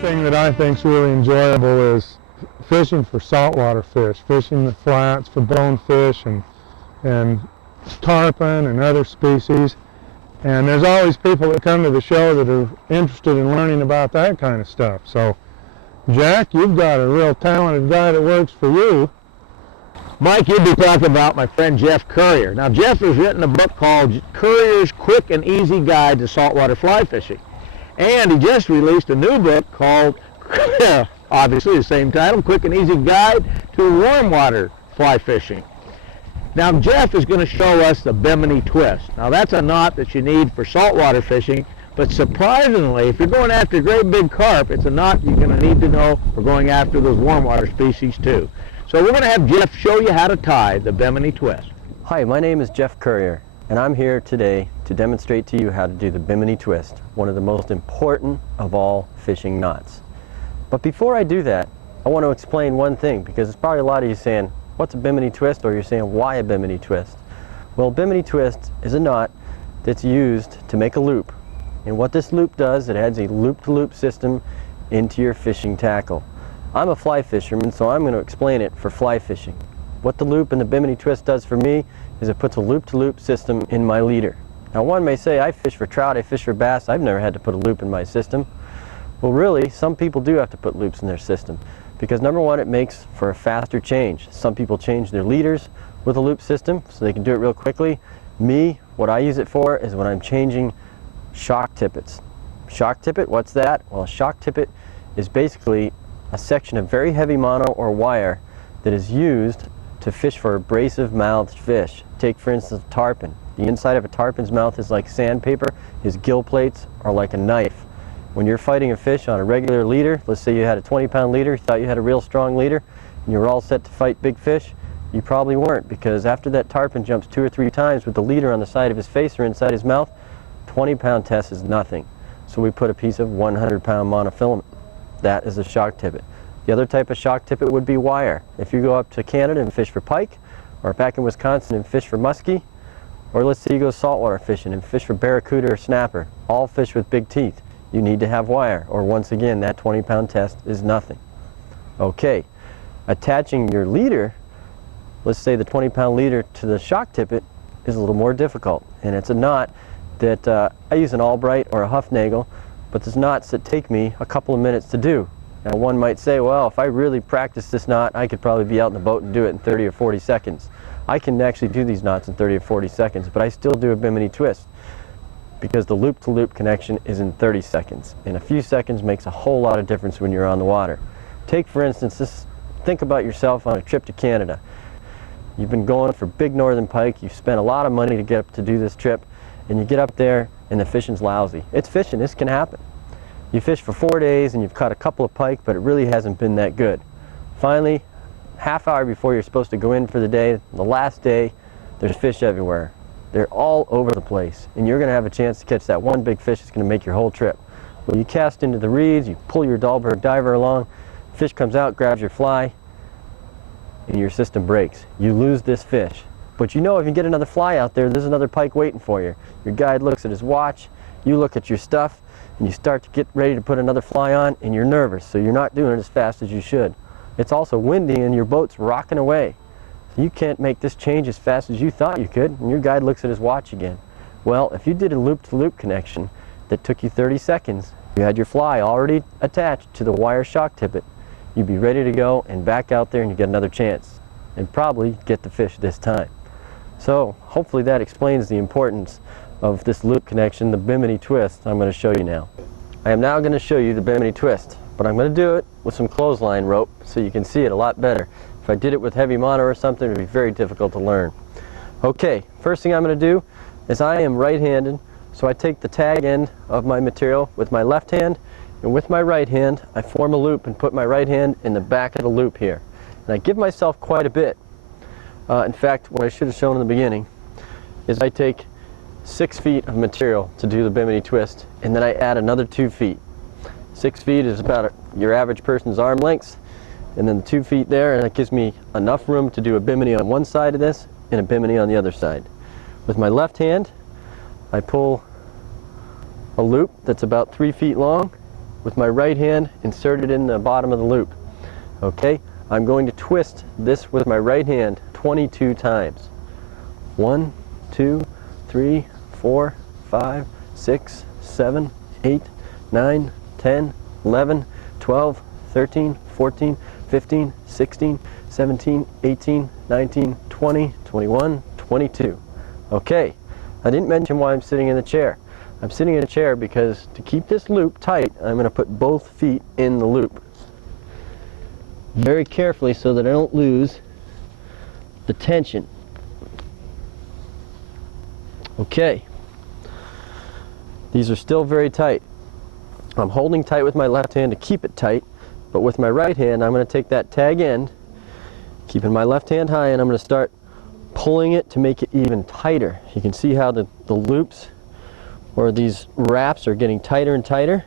thing that I think is really enjoyable is fishing for saltwater fish, fishing the flats for bonefish and tarpon and other species. And there's always people that come to the show that are interested in learning about that kind of stuff. So, Jack, you've got a real talented guy that works for you. Mike, you'll be talking about my friend Jeff Currier. Now, Jeff has written a book called Currier's Quick and Easy Guide to Saltwater Fly Fishing. And he just released a new book called, obviously the same title, Quick and Easy Guide to Warm Water Fly Fishing. Now, Jeff is going to show us the Bimini Twist. Now, that's a knot that you need for saltwater fishing, but surprisingly, if you're going after great big carp, it's a knot you're going to need to know for going after those warm water species too. So we're going to have Jeff show you how to tie the Bimini Twist. Hi, my name is Jeff Currier, and I'm here today to demonstrate to you how to do the Bimini Twist, one of the most important of all fishing knots. But before I do that, I want to explain one thing, because there's probably a lot of you saying, what's a Bimini Twist? Or you're saying, why a Bimini Twist? Well, Bimini Twist is a knot that's used to make a loop. And what this loop does, it adds a loop-to-loop system into your fishing tackle. I'm a fly fisherman, so I'm going to explain it for fly fishing. What the loop in the Bimini Twist does for me is it puts a loop-to-loop system in my leader. Now, one may say, I fish for trout, I fish for bass, I've never had to put a loop in my system. Well, really, some people do have to put loops in their system, because number one, it makes for a faster change. Some people change their leaders with a loop system so they can do it real quickly. Me, what I use it for is when I'm changing shock tippets. Shock tippet, what's that? Well, a shock tippet is basically a section of very heavy mono or wire that is used to fish for abrasive-mouthed fish. Take, for instance, tarpon. The inside of a tarpon's mouth is like sandpaper. His gill plates are like a knife. When you're fighting a fish on a regular leader, let's say you had a 20-pound leader, you thought you had a real strong leader, and you were all set to fight big fish, you probably weren't, because after that tarpon jumps 2 or 3 times with the leader on the side of his face or inside his mouth, 20-pound test is nothing. So we put a piece of 100-pound monofilament. That is a shock tippet. The other type of shock tippet would be wire. If you go up to Canada and fish for pike, or back in Wisconsin and fish for muskie, or let's say you go saltwater fishing and fish for barracuda or snapper, all fish with big teeth, you need to have wire, or once again, that 20-pound test is nothing. Okay, attaching your leader, let's say the 20-pound leader to the shock tippet, is a little more difficult, and it's a knot that I use an Albright or a Huffnagel, but there's knots that take me a couple of minutes to do. Now, one might say, well, if I really practice this knot, I could probably be out in the boat and do it in 30 or 40 seconds. I can actually do these knots in 30 or 40 seconds, but I still do a Bimini Twist, because the loop-to-loop connection is in 30 seconds. And a few seconds makes a whole lot of difference when you're on the water. Take, for instance, think about yourself on a trip to Canada. You've been going for big northern pike, you've spent a lot of money to get up to do this trip, and you get up there and the fishing's lousy. It's fishing, this can happen. You fish for 4 days and you've caught a couple of pike, but it really hasn't been that good. Finally, half hour before you're supposed to go in for the day, the last day, there's fish everywhere. They're all over the place, and you're going to have a chance to catch that one big fish that's going to make your whole trip. Well, you cast into the reeds, you pull your Dahlberg diver along, fish comes out, grabs your fly, and your system breaks. You lose this fish. But you know, if you get another fly out there, there's another pike waiting for you. Your guide looks at his watch, you look at your stuff, and you start to get ready to put another fly on, and you're nervous, so you're not doing it as fast as you should. It's also windy, and your boat's rocking away. You can't make this change as fast as you thought you could, and your guide looks at his watch again. Well, if you did a loop-to-loop connection that took you 30 seconds, you had your fly already attached to the wire shock tippet, you'd be ready to go and back out there and you get another chance, and probably get the fish this time. So, hopefully that explains the importance of this loop connection, the Bimini Twist, I'm going to show you now. I am now going to show you the Bimini Twist, but I'm going to do it with some clothesline rope so you can see it a lot better. If I did it with heavy mono or something, it would be very difficult to learn. Okay, first thing I'm going to do is I am right-handed, so I take the tag end of my material with my left hand, and with my right hand, I form a loop and put my right hand in the back of the loop here. And I give myself quite a bit. In fact, what I should have shown in the beginning is I take 6 feet of material to do the Bimini Twist, and then I add another 2 feet. 6 feet is about your average person's arm length, and then 2 feet there, and that gives me enough room to do a Bimini on one side of this and a Bimini on the other side. With my left hand, I pull a loop that's about 3 feet long. with my right hand inserted in the bottom of the loop. Okay, I'm going to twist this with my right hand 22 times. 1, 2, 3, 4, 5, 6, 7, 8, 9, 10, 11, 12, 13, 14, 15, 16, 17, 18, 19, 20, 21, 22. Okay, I didn't mention why I'm sitting in the chair. I'm sitting in a chair because to keep this loop tight, I'm going to put both feet in the loop very carefully so that I don't lose the tension. Okay, these are still very tight. I'm holding tight with my left hand to keep it tight, but with my right hand I'm going to take that tag end, keeping my left hand high, and I'm going to start pulling it to make it even tighter. You can see how the loops or these wraps are getting tighter and tighter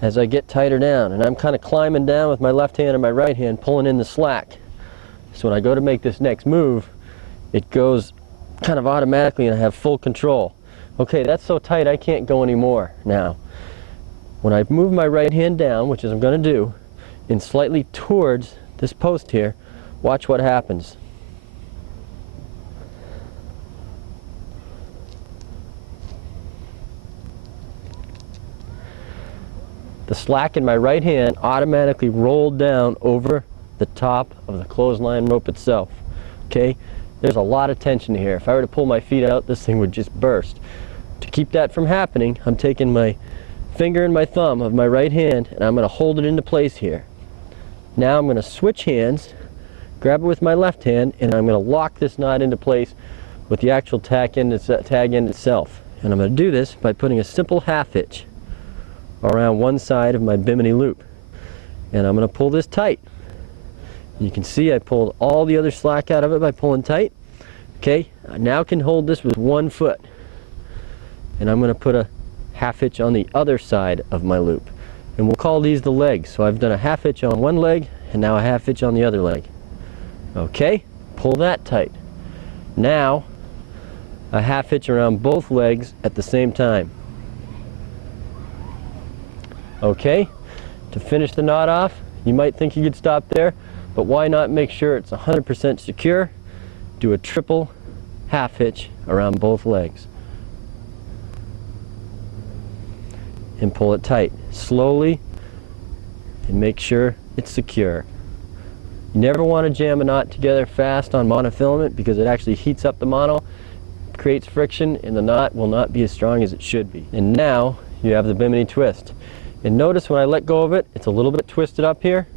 as I get tighter down, and I'm kind of climbing down with my left hand and my right hand pulling in the slack. So when I go to make this next move, it goes kind of automatically and I have full control. Okay, that's so tight I can't go anymore now. When I move my right hand down, which is I'm going to do, and slightly towards this post here, watch what happens. The slack in my right hand automatically rolled down over the top of the clothesline rope itself. Okay, there's a lot of tension here. If I were to pull my feet out, this thing would just burst. To keep that from happening, I'm taking my finger and my thumb of my right hand and I'm going to hold it into place here. Now I'm going to switch hands, grab it with my left hand, and I'm going to lock this knot into place with the actual tag end itself. And I'm going to do this by putting a simple half hitch around one side of my Bimini loop. And I'm going to pull this tight. You can see I pulled all the other slack out of it by pulling tight. Okay, I now can hold this with one foot. And I'm going to put a half hitch on the other side of my loop. And we'll call these the legs. So I've done a half hitch on one leg and now a half hitch on the other leg. Okay, pull that tight. Now a half hitch around both legs at the same time. Okay, to finish the knot off, you might think you could stop there, but why not make sure it's 100% secure? Do a triple half hitch around both legs. And pull it tight, slowly, and make sure it's secure. You never want to jam a knot together fast on monofilament because it actually heats up the mono, creates friction, and the knot will not be as strong as it should be. And now you have the Bimini Twist. And notice when I let go of it, it's a little bit twisted up here.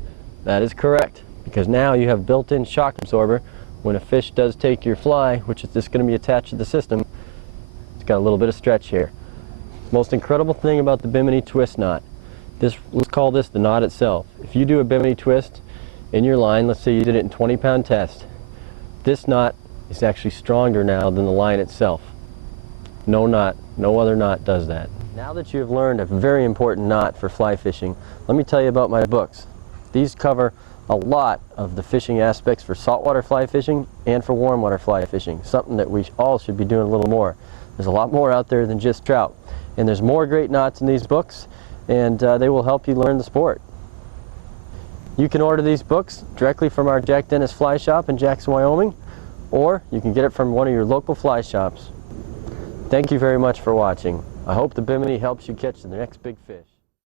That is correct, because now you have built-in shock absorber. When a fish does take your fly, which is just going to be attached to the system, it's got a little bit of stretch here. Most incredible thing about the Bimini Twist knot, let's call this the knot itself. If you do a Bimini Twist in your line, let's say you did it in 20-pound test, this knot is actually stronger now than the line itself. No other knot does that. Now that you have learned a very important knot for fly fishing, let me tell you about my books. These cover a lot of the fishing aspects for saltwater fly fishing and for warm water fly fishing, something that we all should be doing a little more. There's a lot more out there than just trout. And there's more great knots in these books, and they will help you learn the sport. You can order these books directly from our Jack Dennis Fly Shop in Jackson, Wyoming, or you can get it from one of your local fly shops. Thank you very much for watching. I hope the Bimini helps you catch the next big fish.